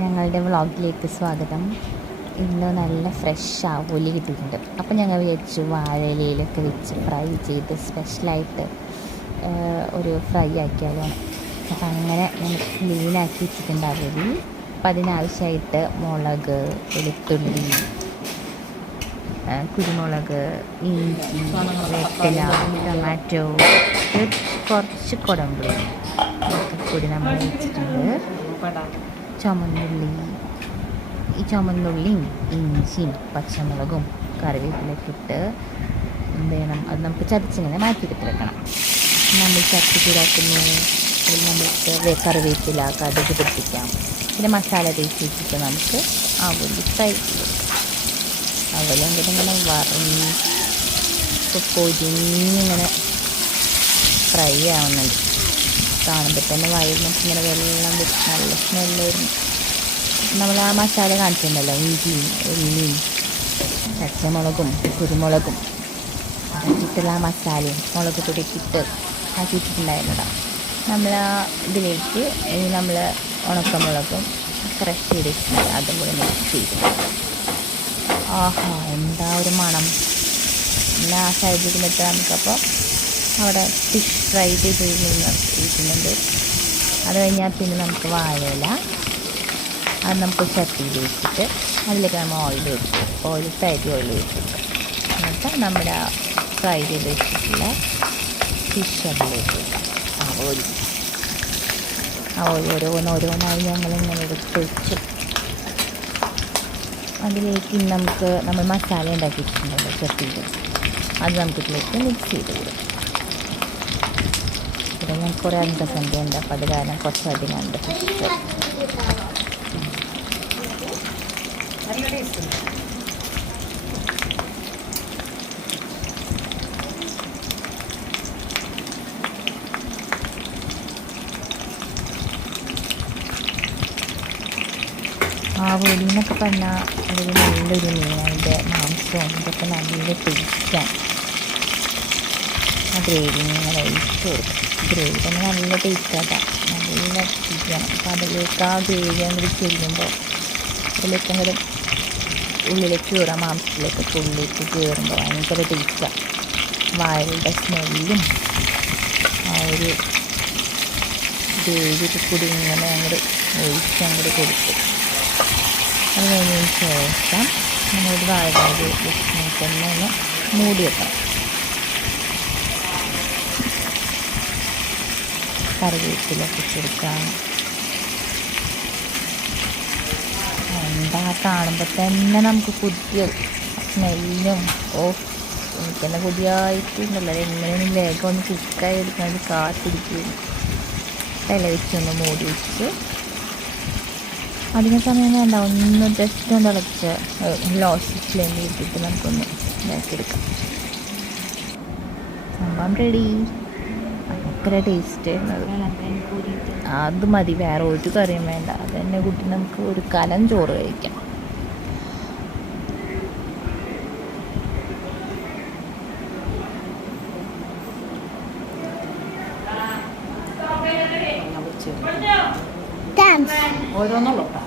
ഞങ്ങളുടെ വ്ളോഗിലേക്ക് സ്വാഗതം. ഇന്ന് നല്ല ഫ്രഷ് ആവൂലി കിട്ടിയിട്ടുണ്ട്. അപ്പം ഞങ്ങൾ വിചാരിച്ചു വാഴയിലയിലൊക്കെ വെച്ച് ഫ്രൈ ചെയ്ത് സ്പെഷ്യലായിട്ട് ഒരു ഫ്രൈ ആക്കിയാലോ. അപ്പം അങ്ങനെ ഞാൻ ക്ലീനാക്കി വെച്ചിട്ടുണ്ട് അവലി അപ്പം അതിനാവശ്യമായിട്ട് മുളക് വെളുത്തുള്ളി കുരുമുളക് ഇഞ്ചി വെട്ടില ടൊമാറ്റോ കുറച്ച് കുടമ്പുളി ഒക്കെ കൂടി നമ്മൾ വെച്ചിട്ടുണ്ട്. ചുമന്നുള്ളി. ഈ ചുമന്നുള്ളിയും ഇഞ്ചിയും പച്ചമുളകും കറിവേപ്പിലൊക്കെ എന്ത് ചെയ്യണം? അത് നമുക്ക് ചതച്ചിങ്ങനെ മാറ്റിയെടുത്ത് വെക്കണം. നമ്മൾ ചട്ടി ചൂടാക്കുന്നു. നമുക്ക് കറിവേപ്പില കടുക് പൊട്ടിക്കാം. പിന്നെ മസാല തേച്ച് വെച്ചിട്ട് നമുക്ക് അവൽ ഫ്രൈ അതുപോലെ എന്തെങ്കിലും ഇങ്ങനെ വറഞ്ഞ് പൊരിഞ്ഞിങ്ങനെ ഫ്രൈ ആവുന്നുണ്ട്. കാണുമ്പോൾ തന്നെ വയറിൽ നമുക്ക് ഇങ്ങനെ വെള്ളം വെച്ച് നല്ല സ്മെല്ലായിരുന്നു. നമ്മൾ ആ മസാല കാണിച്ചിട്ടുണ്ടല്ലോ ഇഞ്ചിയും ഉള്ളിയും പച്ചമുളകും കുരുമുളകും. അതൊക്കെയിട്ടുള്ള ആ മസാലയും മുളക് ഇട്ട് ആക്കിയിട്ടുണ്ടായിരുന്നതാണ് നമ്മൾ ആ ഇതിലേക്ക് ഇനി നമ്മൾ ഉണക്കമുളകും ക്രഷ് ചെയ്ത് വെച്ചിട്ടുണ്ട്. അതും കൂടി മിക്സ് ചെയ്ത്. ആഹാ എന്താ ഒരു മണം. പിന്നെ ആ സൈഡിൽ നിന്നിട്ട് നമുക്കപ്പോൾ അവിടെ ഫിഷ് ഫ്രൈ ചെയ്ത് ഇരിക്കുന്നുണ്ട്. അത് കഴിഞ്ഞാൽ പിന്നെ നമുക്ക് വാഴയില അത് നമുക്ക് ചട്ടിയിൽ വെച്ചിട്ട് അതിലേക്ക് നമ്മൾ ഓയിൽ ഒഴിക്കും ഓയിൽ തരി ഓയിൽ ഒഴിക്കും എന്നിട്ട് നമ്മുടെ ഫ്രൈ ചെയ്ത് വെച്ചിട്ടുള്ള ഫിഷ് അതിലേക്ക് ആ ഓയിൽ ആ ഓയിൽ ഓരോന്ന് ഓരോന്നായി ഞങ്ങളിങ്ങനെ എടുത്ത് വെച്ചു അതിലേക്ക് നമുക്ക് നമ്മൾ മസാല ഉണ്ടാക്കിയിട്ടുണ്ടല്ലോ ചട്ടിയിൽ. അത് നമുക്ക് ഇതിലേക്ക് മിക്സ് ചെയ്ത് കൊടുക്കും. ഇവിടെ ഞാൻ കുറേ അംഗസംഖ്യ ഉണ്ട് അപ്പോൾ അത് കാരണം ടേസ്റ്റ് ഉണ്ട് ആവോലി എന്നൊക്കെ പറഞ്ഞാൽ അതൊരു നല്ലൊരു മീൻ അതിന്റെ മാംസവും ഇതൊക്കെ നല്ല ടേസ്റ്റാണ് ആ ഗ്രേവി ഇങ്ങനെ ഒഴിച്ച് കൊടുക്കും. ഗ്രേവി തന്നെ നല്ല ടേസ്റ്റാണ് നല്ല ചെയ്യണം അപ്പോൾ അതിലേക്ക് ആ ഗ്രേവി അങ്ങോട്ട് ചെല്ലുമ്പോൾ അതിലേക്ക് അങ്ങോട്ട് ഉള്ളിലേക്ക് കയറാം മാംസത്തിലേക്ക് ഉള്ളിലേക്ക് കയറുമ്പോൾ ഭയങ്കര ടേസ്റ്റാണ് വാഴയുടെ സ്മെല്ലും ആ ഒരു ഗ്രേവി കൂടി ഇങ്ങനെ അങ്ങോട്ട് ഒഴിച്ച് അങ്ങോട്ട് കൊടുക്കും. അത് കഴിഞ്ഞതിന് ശേഷം നമ്മളൊരു വാഴ തന്നെ ഒന്ന് മൂടി വെക്കണം. കറിവേപ്പിലൊക്കെ കൊടുക്കാം എന്താ കാണുമ്പോൾ തന്നെ നമുക്ക് പുതിയ സ്മെല്ലും. ഓ എനിക്ക് തന്നെ പുതിയായിട്ടുണ്ടല്ലോ എങ്ങനെയൊന്നും വേഗം ഒന്ന് കുക്കായി എടുക്കാൻ കാത്തിരിക്കും ഇല വെച്ചൊന്ന് മൂടി വെച്ച്. അധികം സമയം വേണ്ട. ഒന്ന് ജസ്റ്റ് ഒന്ന് തിളച്ച് ലോസ് ഇട്ടിട്ട് നമുക്കൊന്ന് ഇതാക്കിയെടുക്കാം. സംഭവം റെഡി. ഭയങ്കര ടേസ്റ്റ് ആയിരുന്നത് അത്. മതി വേറെ ഒരു കറിയും വേണ്ട. അത് തന്നെ കൂട്ടി നമുക്ക് ഒരു കലം ചോറ് കഴിക്കാം. ഓരോന്നുള്ളൂ കേട്ടോ